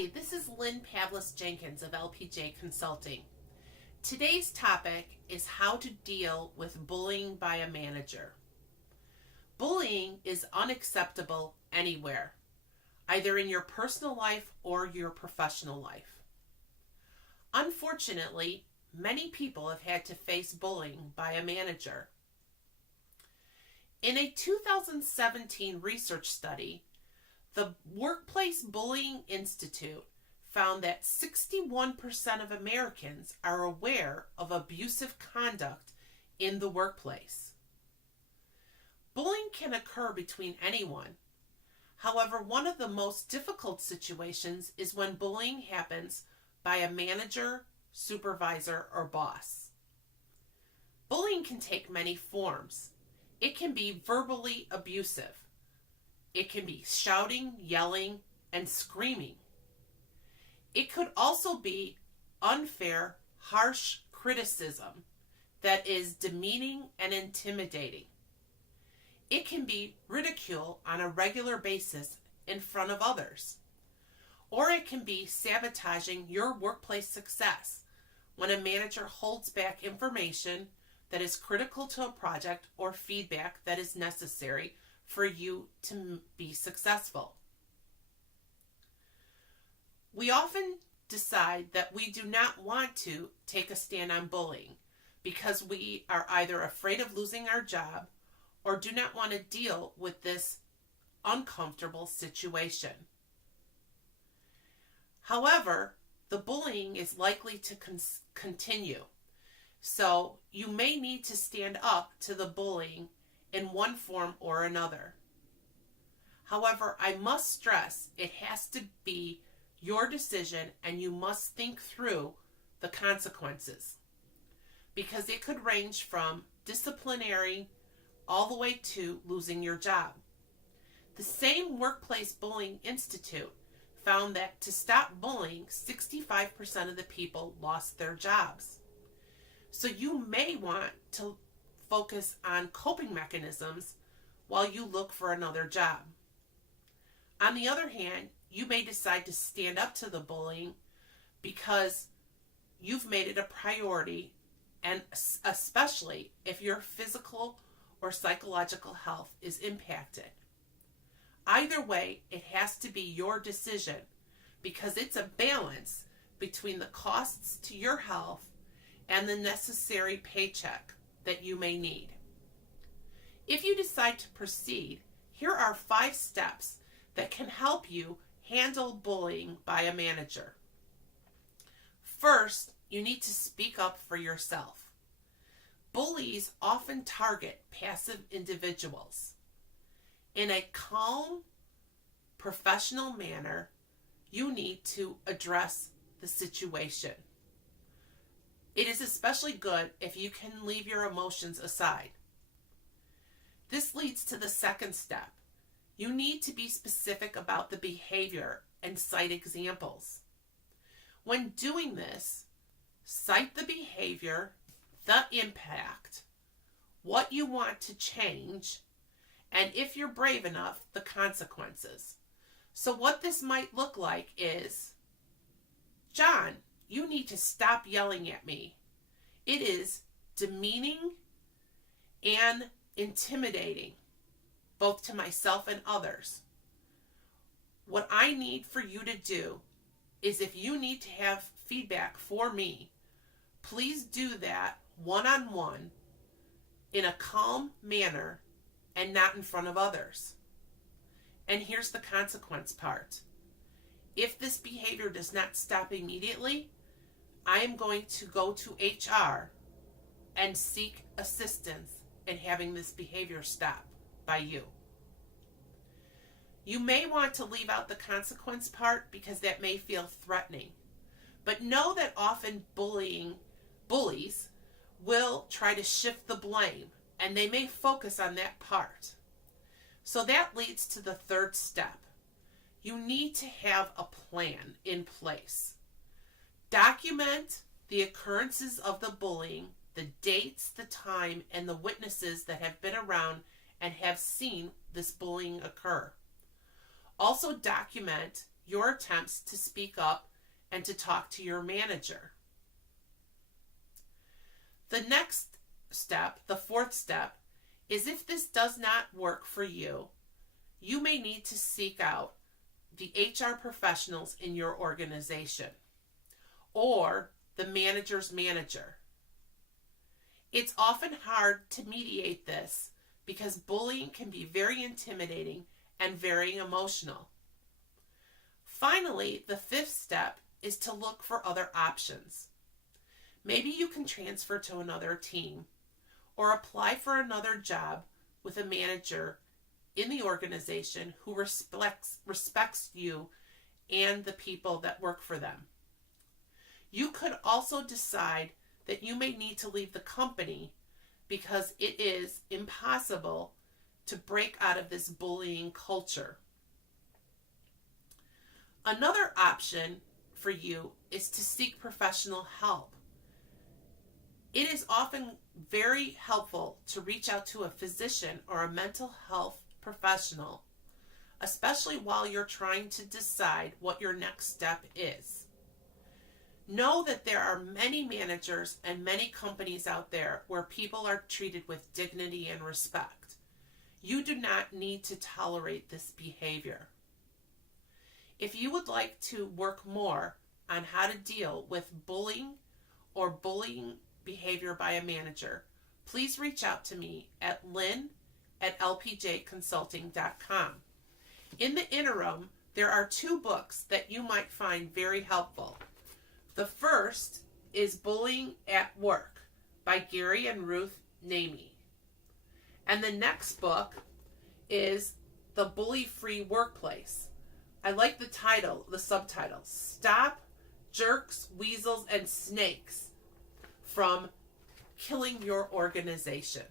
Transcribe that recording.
Hi, this is Lynn Pavlis-Jenkins of LPJ Consulting. Today's topic is how to deal with bullying by a manager. Bullying is unacceptable anywhere, either in your personal life or your professional life. Unfortunately, many people have had to face bullying by a manager. In a 2017 research study, the Workplace Bullying Institute found that 61% of Americans are aware of abusive conduct in the workplace. Bullying can occur between anyone. However, one of the most difficult situations is when bullying happens by a manager, supervisor, or boss. Bullying can take many forms. It can be verbally abusive. It can be shouting, yelling, and screaming. It could also be unfair, harsh criticism that is demeaning and intimidating. It can be ridicule on a regular basis in front of others. Or it can be sabotaging your workplace success when a manager holds back information that is critical to a project or feedback that is necessary for you to be successful. We often decide that we do not want to take a stand on bullying because we are either afraid of losing our job or do not want to deal with this uncomfortable situation. However, the bullying is likely to continue, so you may need to stand up to the bullying in one form or another. However, I must stress it has to be your decision and you must think through the consequences because it could range from disciplinary all the way to losing your job. The same Workplace Bullying Institute found that to stop bullying, 65% of the people lost their jobs. So you may want to focus on coping mechanisms while you look for another job. On the other hand, you may decide to stand up to the bullying because you've made it a priority, and especially if your physical or psychological health is impacted. Either way, it has to be your decision because it's a balance between the costs to your health and the necessary paycheck that you may need. If you decide to proceed, here are 5 steps that can help you handle bullying by a manager. First, you need to speak up for yourself. Bullies often target passive individuals. In a calm, professional manner, you need to address the situation. It is especially good if you can leave your emotions aside. This leads to the second step. You need to be specific about the behavior and cite examples. When doing this, cite the behavior, the impact, what you want to change, and if you're brave enough, the consequences. So what this might look like is, John, you need to stop yelling at me. It is demeaning and intimidating, both to myself and others. What I need for you to do is if you need to have feedback for me, please do that one-on-one in a calm manner and not in front of others. And here's the consequence part. If this behavior does not stop immediately, I am going to go to HR and seek assistance in having this behavior stop by you. You may want to leave out the consequence part because that may feel threatening. But know that often bullies will try to shift the blame and they may focus on that part. So that leads to the third step. You need to have a plan in place. Document the occurrences of the bullying, the dates, the time, and the witnesses that have been around and have seen this bullying occur. Also document your attempts to speak up and to talk to your manager. The next step, the fourth step, is if this does not work for you, you may need to seek out the HR professionals in your organization or the manager's manager. It's often hard to mediate this because bullying can be very intimidating and very emotional. Finally, the fifth step is to look for other options. Maybe you can transfer to another team or apply for another job with a manager in the organization who respects you and the people that work for them. You could also decide that you may need to leave the company because it is impossible to break out of this bullying culture. Another option for you is to seek professional help. It is often very helpful to reach out to a physician or a mental health professional, especially while you're trying to decide what your next step is. Know that there are many managers and many companies out there where people are treated with dignity and respect. You do not need to tolerate this behavior. If you would like to work more on how to deal with bullying or bullying behavior by a manager, please reach out to me at lynn@lpjconsulting.com. In the interim, there are 2 books that you might find very helpful. The first is Bullying at Work by Gary and Ruth Namey. And the next book is The Bully-Free Workplace. I like the title, the subtitle, Stop Jerks, Weasels, and Snakes from Killing Your Organization.